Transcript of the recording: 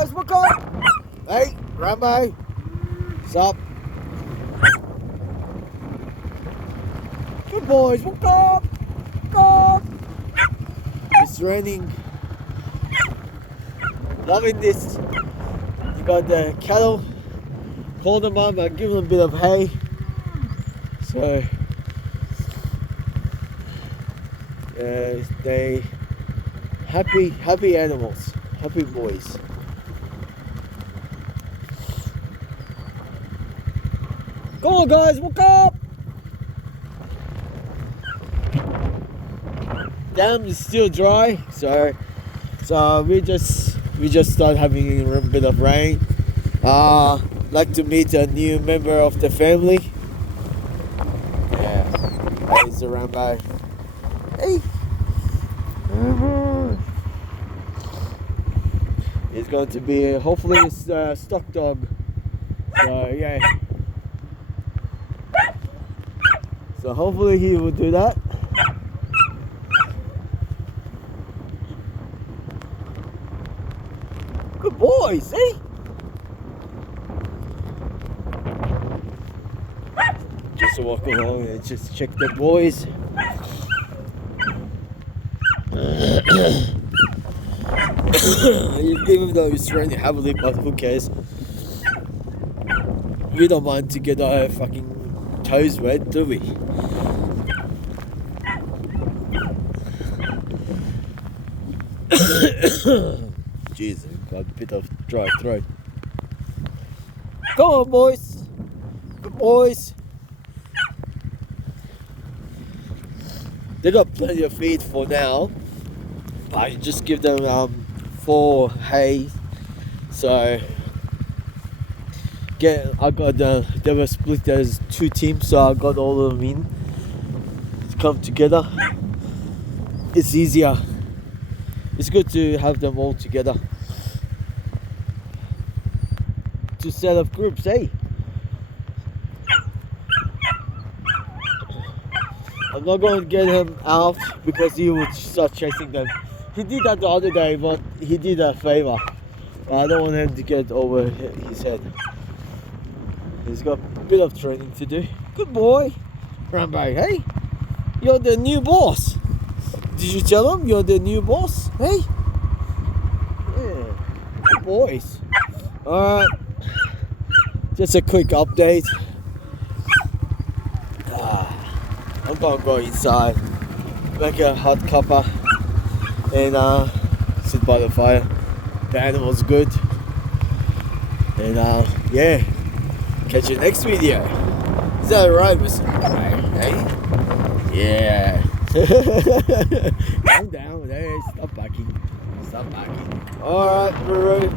guys, look up! Hey, Rambo! What's up? Good boys, look up! Look up! It's raining. Loving this. You got the cattle. Call them up and give them a bit of hay. So they happy animals, happy boys. Come on guys, wake up! Dam is still dry, so we just start having a bit of rain. Like to meet a new member of the family. Yeah, there's a Rambo. Hey, it's going to be hopefully a stock dog. So yeah. So hopefully he will do that. Good boy, see? Just to walk along and just check the boys. Even though it's raining heavily, but who cares? We don't mind to get our fucking toes wet, do we? Jeez, I've got a bit of dry throat. Come on, boys. Good boys. They got plenty of feed for now. I just give them 4 hay. So I got they were split as 2 teams, so I got all of them in to come together. It's easier. It's good to have them all together to set up groups, eh? I'm not going to get him out because he would start chasing them. He did that the other day, but he did a favor. I don't want him to get over his head. He's got a bit of training to do. Good boy, Rambo. Hey, you're the new boss. Did you tell him you're the new boss? Hey, yeah, good boys. All right, just a quick update. I'm gonna go inside, make a hot cuppa, and sit by the fire. The animal's good, and yeah, catch you next video. Is that right, Mr. Hey? Yeah. Calm down, hey, stop backing. Alright, we're ready.